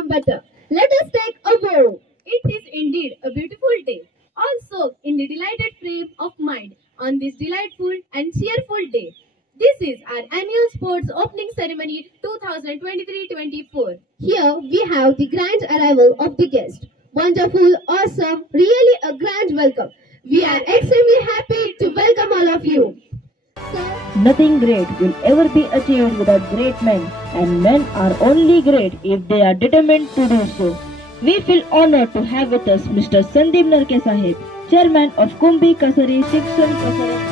become better. Let us take a vow. It is indeed a beautiful day, all soaked in the delighted frame of mind on this delightful and cheerful day. This is our annual sports opening ceremony 2023-24. Here we have the grand arrival of the guest. Wonderful, awesome, really a grand welcome. We are extremely happy to welcome all of you. Nothing great will ever be achieved without great men, and men are only great if they are determined to do so. We feel honored to have with us Mr. Sandeep Narke Sahib, Chairman of Kumbhi Kasari Shikshan Prasarana.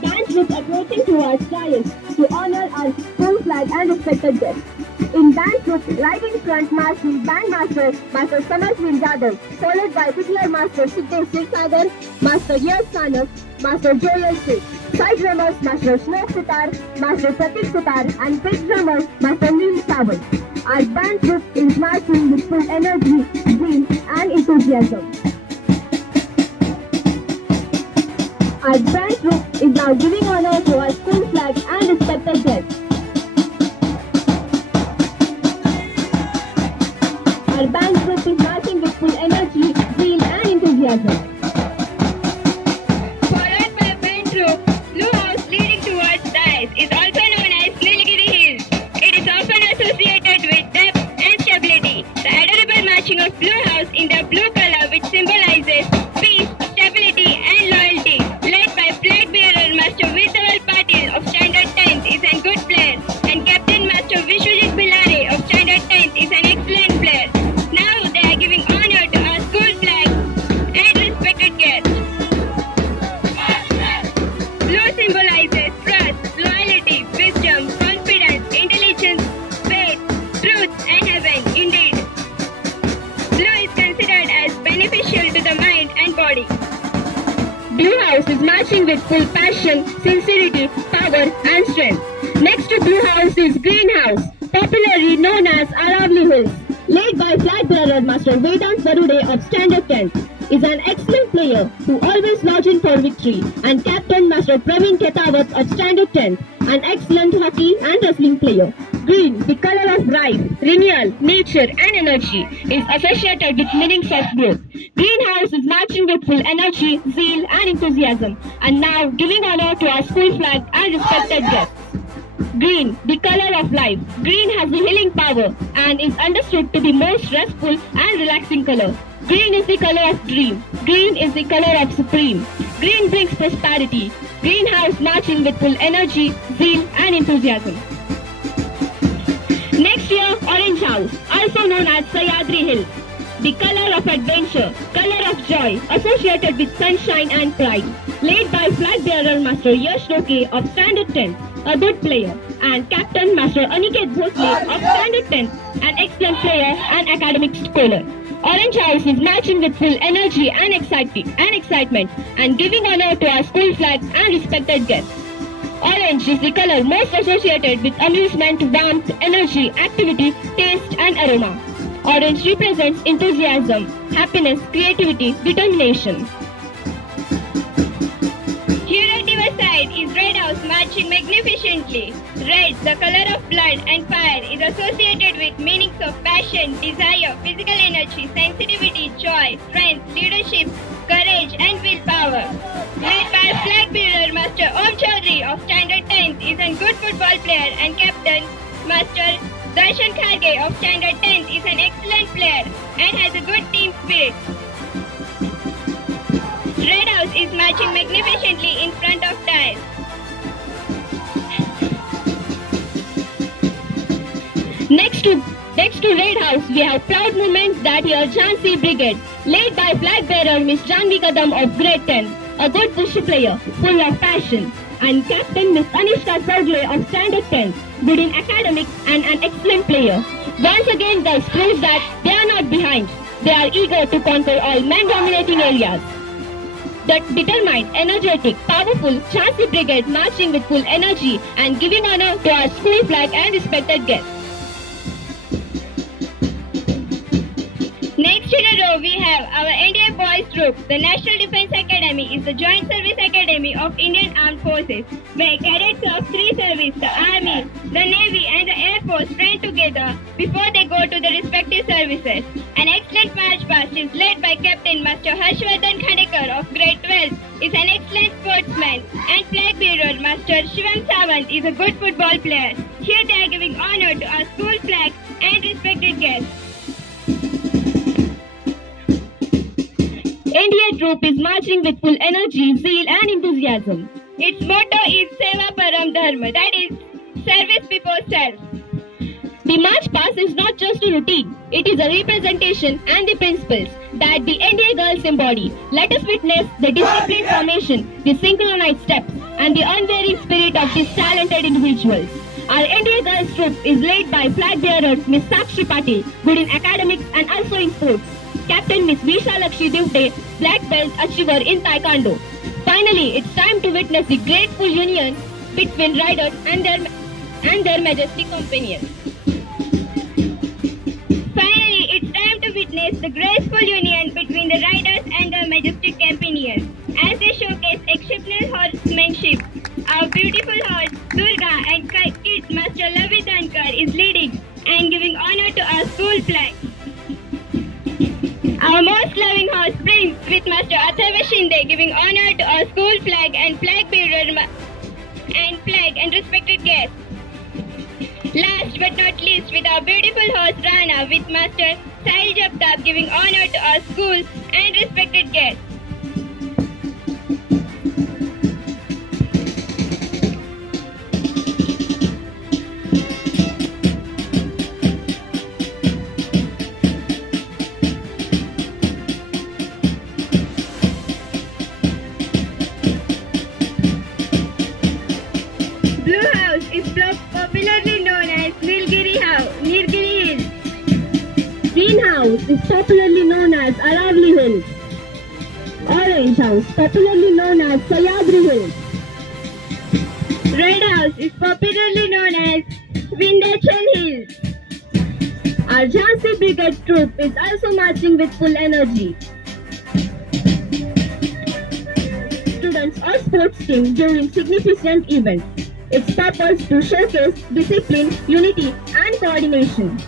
Dance group approaching towards dais to honor our school flag and respected guests. In dance group, right in front, marching bandmaster Master Samarthvir Yadav, followed by fiddler Master Siddesh Sagar, Master Yash Sanak, Master Joyal Singh. Side drummers Master Smoke Sitar, Master Pratik Sitar, and pit drummers Master Neem Sawant. Our band group is marching with full energy, zeal, and enthusiasm. Our band group is now giving honor to our school flag and respected guests. Our band group is marching with full energy, zeal, and enthusiasm. Followed by band group, Blue House leading towards dais is also known as Nilgiri Hills. It is often associated with depth and stability. The adorable marching of Blue House in the blue color, which symbolizes peace, stability, and loyalty, led by flag bearer Master Vidal Patil of Standard 10th is a good player, and Captain Master Vishwajit Billare of Standard 10th is an excellent player. Now they are giving honor to our school flag and respected guests. Blue symbolizes trust, loyalty, wisdom, confidence, intelligence, faith, truth, and heaven. Indeed, blue is considered as beneficial to the mind and body. Blue House is marching with full passion, sincerity, power, and strength. Next to Blue House is Green House, popularly known as Aravali Hills, led by flag bearer Master Vedant Barude of Standard 10th, is an excellent player who always lodging for victory, and Captain Master Praveen Ketawat of Standard 10th, an excellent hockey and wrestling player. Green, the color of life, renewal, nature, and energy, is associated with meanings of growth. Green House is marching with full energy, zeal, and enthusiasm, and now giving honor to our school flag and respected guests. Green, the color of life. Green has the healing power and is understood to be most restful and relaxing color. Green is the color of dream. Green is the color of supreme. Green brings prosperity. Green House marching with full energy, zeal, and enthusiasm. Next year, Orange House, also known as Sayadri Hills, the color of adventure, color of joy, associated with sunshine and pride, led by flag bearer Master Yash Roke of Standard 10, a good player, and Captain Master Aniket Bhosle of Standard 10, an excellent player and academic scholar. Orange House is marching with full energy and excitement and giving honor to our school flag and respected guests. Orange is the color most associated with amusement, warmth, energy, activity, taste, and aroma. Orange represents enthusiasm, happiness, creativity, determination. Here at our side is Red House marching magnificently. Red, the color of blood and fire, is associated with meanings of passion, desire, physical energy, sensitivity, joy, strength, leadership, courage, and willpower. Led by flag bearer Master Om Chaudhary of Standard 10th is a good football player, and Captain Master Darshan Kharge of Standard 10th is an excellent player and has a good team spirit. Red House is marching magnificently in front of dais. Next to Red House, we have proud moments that year Jhansi Brigade, led by flag bearer Miss Janvi Kadam of Grade 10, a good Wushu player, full of passion, and Captain Miss Anishka Sargle of Standard 10, good in academics and an excellent player. Once again, girls prove that they are not behind. They are eager to conquer all men-dominating areas. The determined, energetic, powerful Jhansi Brigade marching with full energy and giving honor to our school flag and respected guests. Next in a row, we have our NDA Boys Troop. The National Defence Academy is the Joint Service Academy of Indian Armed Forces, where cadets of three services, the Army, the Navy and the Air Force train together before they go to the respective services. An excellent march past is led by Captain Master Harshvardhan Khandekar of Grade 12, is an excellent sportsman, and flag bearer Master Shivam Sawant is a good football player. Here they are giving honor to our school flag and respected guests. NDA troop is marching with full energy, zeal and enthusiasm. Its motto is Seva Param Dharma, that is, service before self. The march past is not just a routine, it is a representation and the principles that the NDA girls embody. Let us witness the disciplined formation, the synchronized steps and the unwavering spirit of these talented individuals. Our NDA girls troop is led by flag bearers Miss Sakshi Patil, good in academics and also in sports. Captain Miss Vishalakshi Divte, black belt achiever in Taekwondo. Finally, it's time to witness the grateful union between riders and their majestic companions. Finally, it's time to witness the graceful union between the riders and their majestic companions as they showcase exceptional horsemanship. Our beautiful horse Durga and kit Master Lavi Dhankar is leading and giving honor to our school flag. Our most loving horse Prince with Master Atharva Shinde giving honor to our school flag and flag bearer and respected guests. Last but not least, with our beautiful horse Rana with Master Sahil Jagtap giving honor to our school and respected guests. Blue House is popularly known as Nilgiri Hills. Green House is popularly known as Aravali Hills. Orange House, popularly known as Sayadri Hills. Red House is popularly known as Vindhyachal Hills. Our Jhansi Brigade troop is also marching with full energy. Students or sports team during significant events. Its purpose to showcase discipline, unity and coordination.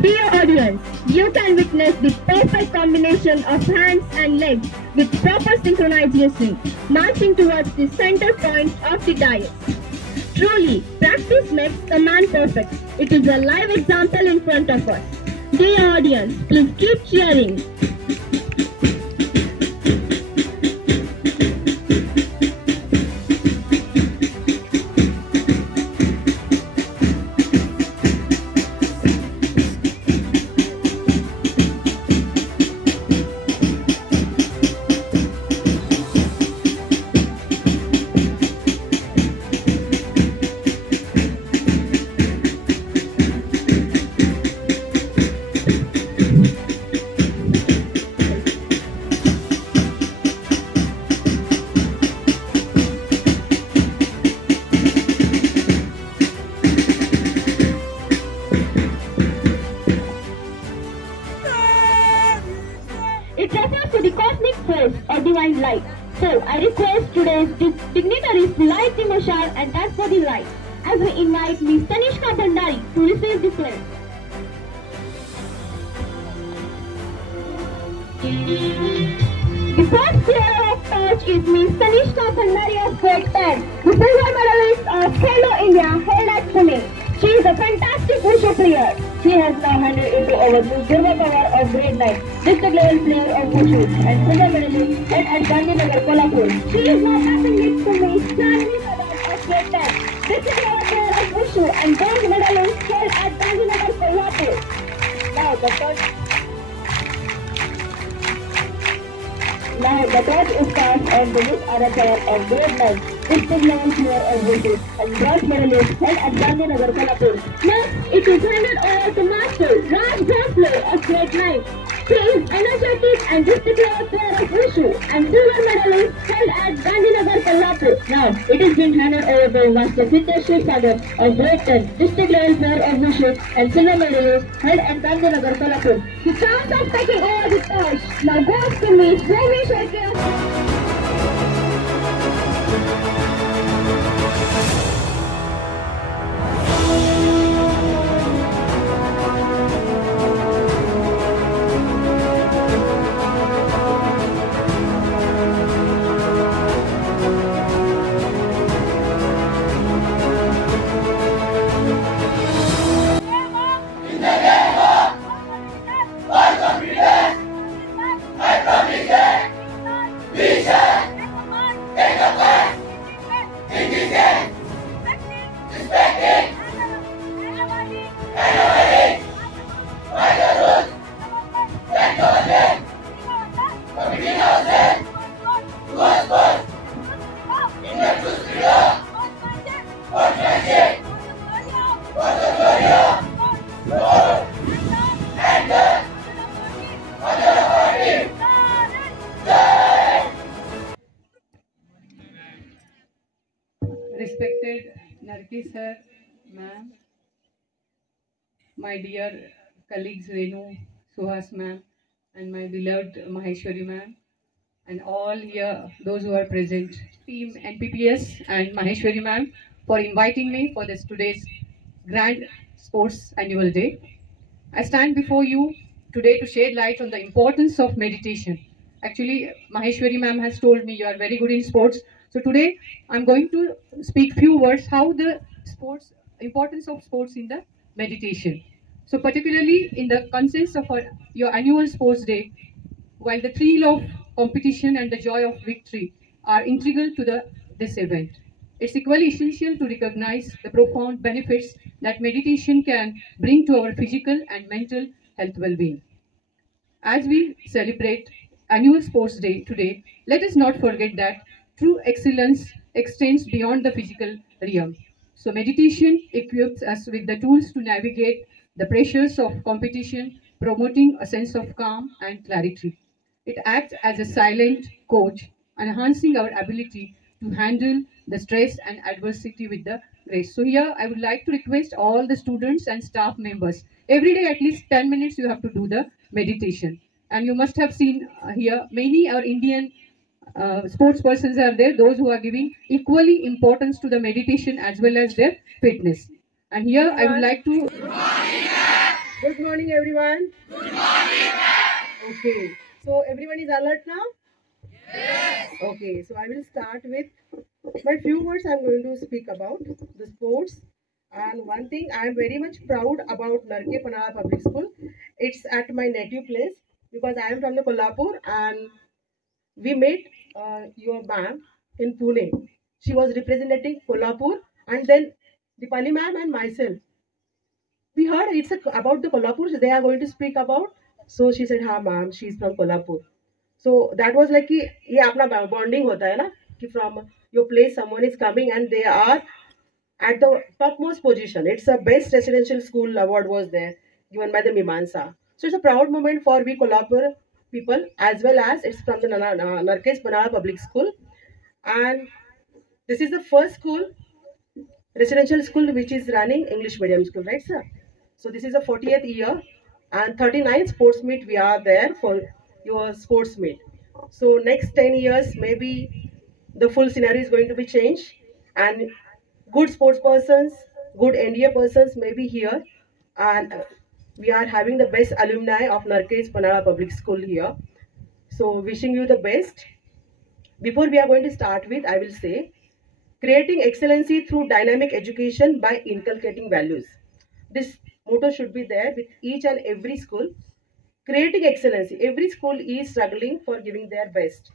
Dear audience, you can witness the perfect combination of hands and legs with proper synchronization, marching towards the center point of the dais. Truly, practice makes a man perfect. It is a live example in front of us. Dear audience, please keep cheering. It refers to the cosmic force or divine light. So, I request today's dignitaries to light the mashal and dance for the light, as we invite Ms. Tanishka Bhandari to receive the flame. The first bearer of torch is Ms. Tanishka Bhandari of Grade 10, the silver medalist of Khelo India held at Pune. She is a fantastic Wushu player. She has now handed it to our new Durga Power of grade 9, district level player of Wushu and silver medalist head at Gandhinagar, Kolhapur. She is now passing it to me, Shravani Sadar of grade 10, district level player of Wushu and bronze medalist held at Gandhinagar, Kolhapur. Now the torch is passed on to Miss Aratara of grade 9, district level player of Wushu and bronze medalist held at Gandhinagar, Kolhapur. Next, it is handed over to Master Raj Bhosle of grade 9. She is energetic and district level player of Wushu and silver medalist held at Gandhinagar, Kolhapur. Now it is being handed over to Master Siddheshwar Sagar of grade 10, district level player of Wushu and silver medalist held at Gandhinagar, Kolhapur. The chance of taking over the torch now goes to me, Swami Shekya. Respected Narki sir, ma'am, my dear colleagues Renu, Suhas ma'am, and my beloved Maheshwari ma'am, and all here, those who are present, team NPPS and Maheshwari ma'am, for inviting me for this today's grand sports annual day. I stand before you today to shed light on the importance of meditation. Actually, Maheshwari ma'am has told me you are very good in sports. So today I'm going to speak few words how the importance of sports in the meditation. So particularly in the context of your annual sports day, while the thrill of competition and the joy of victory are integral to this event, it's equally essential to recognize the profound benefits that meditation can bring to our physical and mental health well-being. As we celebrate annual sports day today, let us not forget that true excellence extends beyond the physical realm. So meditation equips us with the tools to navigate the pressures of competition, promoting a sense of calm and clarity. It acts as a silent coach, enhancing our ability to handle the stress and adversity with the grace. So here I would like to request all the students and staff members, every day at least 10 minutes you have to do the meditation. And you must have seen here many our Indian sports persons are there, those who are giving equally importance to the meditation as well as their fitness. And here I would like to... Good morning, everyone. Good morning, ma'am. Okay, so everyone is alert now? Yes. Okay, so I will start with my few words. I'm going to speak about the sports. And one thing I am very much proud about Narke Panala Public School. It's at my native place because I am from the Kolhapur and we met your ma'am in Pune. She was representing Kolhapur and then Dipali ma'am and myself. We heard about the Kolhapur they are going to speak about. So she said, "Ha ma'am, she's from Kolhapur." So that was like कि ये अपना bonding होता है ना कि from your place someone is coming and they are at the topmost position. It's a best residential school award was there given by the Mimansa. So it's a proud moment for we Kolhapur people as well as it's from the Narkesh Panala Public School. And this is the first school, residential school which is running English medium school, right sir? So this is the 40th year and 39 sports meet we are there for your sports meet. So next 10 years maybe the full scenario is going to be changed and good sports persons, good NDA persons may be here and we are having the best alumni of Narkesh Panala Public School here. So wishing you the best. Before we are going to start with, I will say, creating excellency through dynamic education by inculcating values. This motto should be there with each and every school. Creating excellency. Every school is struggling for giving their best.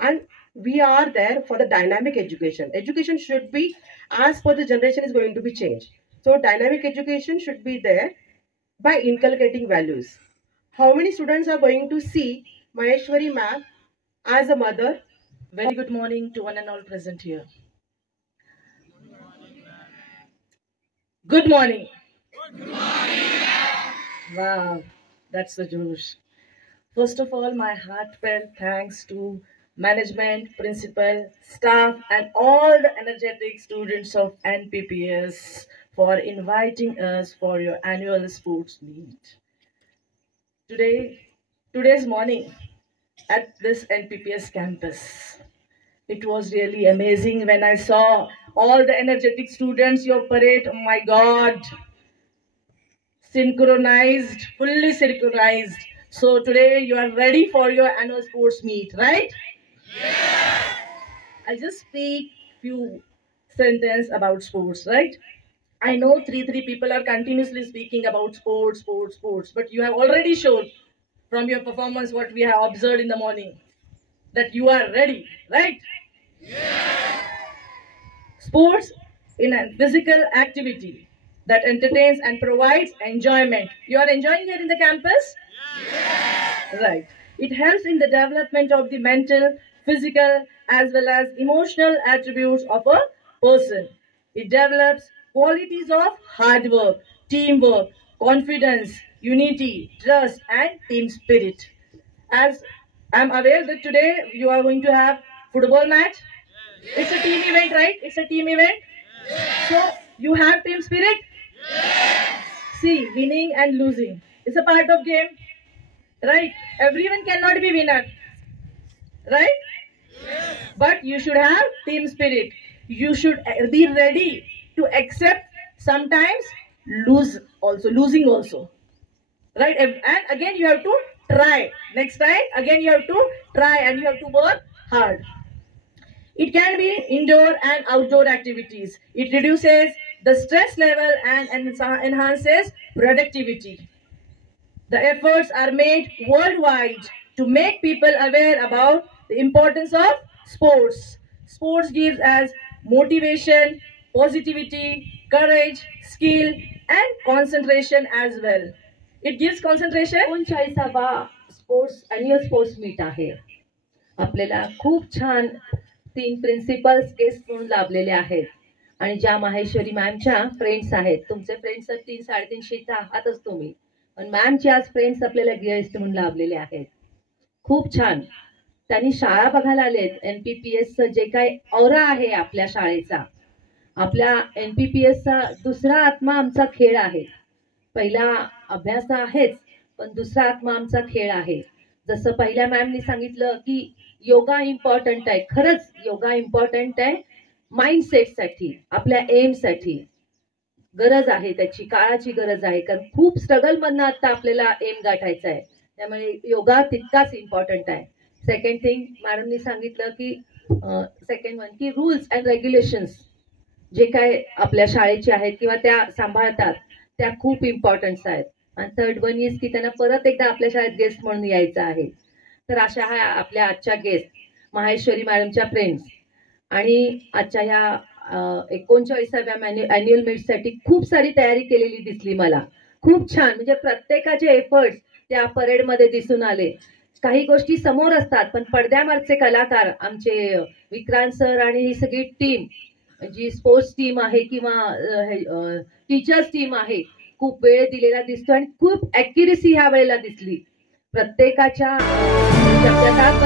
And we are there for the dynamic education. Education should be as per the generation is going to be changed. So dynamic education should be there by inculcating values. How many students are going to see Maheshwari ma'am as a mother? Very good morning to one and all present here. Good morning. Wow, that's the Josh. First of all, my heartfelt thanks to management, principal, staff, and all the energetic students of NPPS for inviting us for your annual sports meet. Today's morning at this NPPS campus, it was really amazing when I saw all the energetic students, your parade, oh my God, synchronized, fully synchronized. So today you are ready for your annual sports meet, right? Yes. I'll just speak few sentences about sports, right? I know three people are continuously speaking about sports, but you have already shown from your performance what we have observed in the morning that you are ready, right? Yes. Sports in a physical activity that entertains and provides enjoyment. You are enjoying here in the campus? Yes. Right. It helps in the development of the mental, physical, as well as emotional attributes of a person. It develops qualities of hard work, teamwork, confidence, unity, trust, and team spirit. As I'm aware that today you are going to have football match. It's a team event, right? It's a team event. So you have team spirit. See, winning and losing. It's a part of game, right? Everyone cannot be winner, right? But you should have team spirit. You should be ready to accept sometimes losing also, right? And again you have to try. Next time again you have to try and you have to work hard. It can be indoor and outdoor activities. It reduces the stress level and enhances productivity. The efforts are made worldwide to make people aware about the importance of sports. Sports gives us motivation, positivity, courage, skill, and concentration as well. It gives concentration. 39वा sports annual sports meet आहे. आपल्याला खूप छान 3 principles guest म्हणून लाभलेले आहेत आणि ज्या Maheshwari मॅमच्या friends आहेत. तुमचे फ्रेंड्स 300-350 आहातच तुम्ही, पण मॅमचे आज फ्रेंड्स आपल्याला गेस्ट म्हणून लाभलेले आहेत. खूप छान. त्यांनी शाळा बघायला आलेत. NPPSचं जे काही औरा आहे आपल्या शाळेचा, आपल्या NPPSचा दुसरा आत्मा आमचा खेळ आहे. पहिला अभ्यास आहेच, पण दुसरा आत्मा आमचा खेळ आहे. जसं पहिल्या मॅमनी सांगितलं की योगा इम्पॉर्टंट आहे. खरंच योगा इम्पॉर्टंट आहे माइंडसेटसाठी, आपल्या एमसाठी. गरज आहे त्याची, काळाची गरज आहे, कारण खूप स्ट्रगल मधनं आता आपल्याला एम गाठायचा आहे. त्यामुळे योगा तितकाच इम्पॉर्टंट आहे. सेकंड थिंग मॅडमनी सांगितलं की सेकंड वन की रूल्स अँड रेग्युलेशन्स जे काय आपल्या शाळेचे आहेत किंवा त्या सांभाळतात त्या खूप इम्पॉर्टन्स आहेत. आणि थर्ड वन इज की त्यांना परत एकदा आपल्या शाळेत गेस्ट म्हणून यायचं आहे. तर अशा ह्या आपल्या आजच्या गेस्ट माहेश्वरी मॅडमच्या फ्रेंड्स आणि आजच्या ह्या 39व्या अॅन्युअल मीटसाठी खूप सारी तयारी केलेली दिसली मला. खूप छान. म्हणजे प्रत्येकाचे एफर्ट्स त्या परेडमध्ये दिसून आले. काही गोष्टी समोर असतात, पण पडद्यामागचे कलाकार आमचे विक्रांत सर आणि ही सगळी टीम जी स्पोर्ट्स टीम आहे किंवा टीचर्स टीम आहे, खूप वेळ दिलेला दिसतो आणि खूप ॲक्युरेसी ह्या वेळेला दिसली. प्रत्येकाच्या शब्दात